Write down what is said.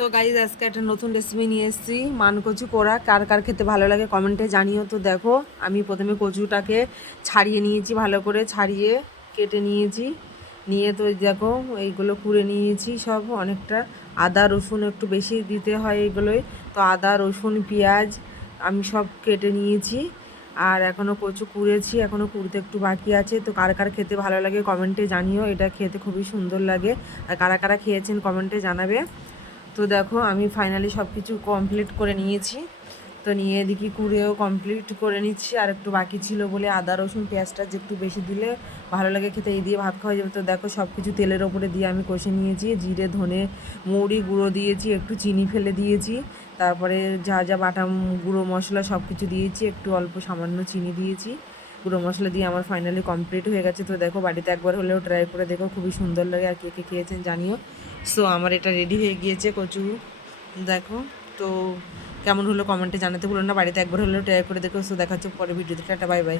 তো গাইজ আজকে একটা নতুন রেসিপি নিয়ে এসেছি, মান কচু কোড়া। কার কার খেতে ভালো লাগে কমেন্টে জানিও। তো দেখো, আমি প্রথমে কচুটাকে ছাড়িয়ে নিয়েছি, ভালো করে ছাড়িয়ে কেটে নিয়েছি। নিয়ে তো দেখো এইগুলো কুড়ে নিয়েছি সব, অনেকটা। আদা রসুন একটু বেশি দিতে হয় এগুলোই। তো আদা রসুন পেঁয়াজ আমি সব কেটে নিয়েছি। আর এখনও কচু কুড়েছি, এখনও কুড়তে একটু বাকি আছে। তো কার কার খেতে ভালো লাগে কমেন্টে জানিও। এটা খেতে খুবই সুন্দর লাগে। আর কারা কারা খেয়েছেন কমেন্টে জানাবে। তো দেখো আমি ফাইনালি সব কিছু কমপ্লিট করে নিয়েছি। তো নিয়ে এদিকে কুড়েও কমপ্লিট করে নিচ্ছি। আর একটু বাকি ছিল বলে আদা রসুন পেঁয়াজটা যে একটু বেশি দিলে ভালো লাগে খেতে, এই দিয়ে ভাত খাওয়া যাবে। তো দেখো সব কিছু তেলের ওপরে দিয়ে আমি কষে নিয়েছি। জিরে ধনে মৌরি গুঁড়ো দিয়েছি, একটু চিনি ফেলে দিয়েছি। তারপরে যা যা বাটা গুঁড়ো মশলা সব কিছু দিয়েছি, একটু অল্প সামান্য চিনি দিয়েছি। গুঁড়ো মশলা দিয়ে আমার ফাইনালি কমপ্লিট হয়ে গেছে। তো দেখো বাড়িতে একবার হলেও ট্রাই করে দেখো, খুবই সুন্দর লাগে। আর কে কে খেয়েছেন জানিও। সো আমার এটা রেডি হয়ে গিয়েছে কচু। দেখো তো কেমন হলো কমেন্টে জানাতে ভুলো না। বাড়িতে একবার হলেও ট্রাই করে দেখো। সো দেখা হচ্ছে পরে ভিডিওতে। Tata, bye bye.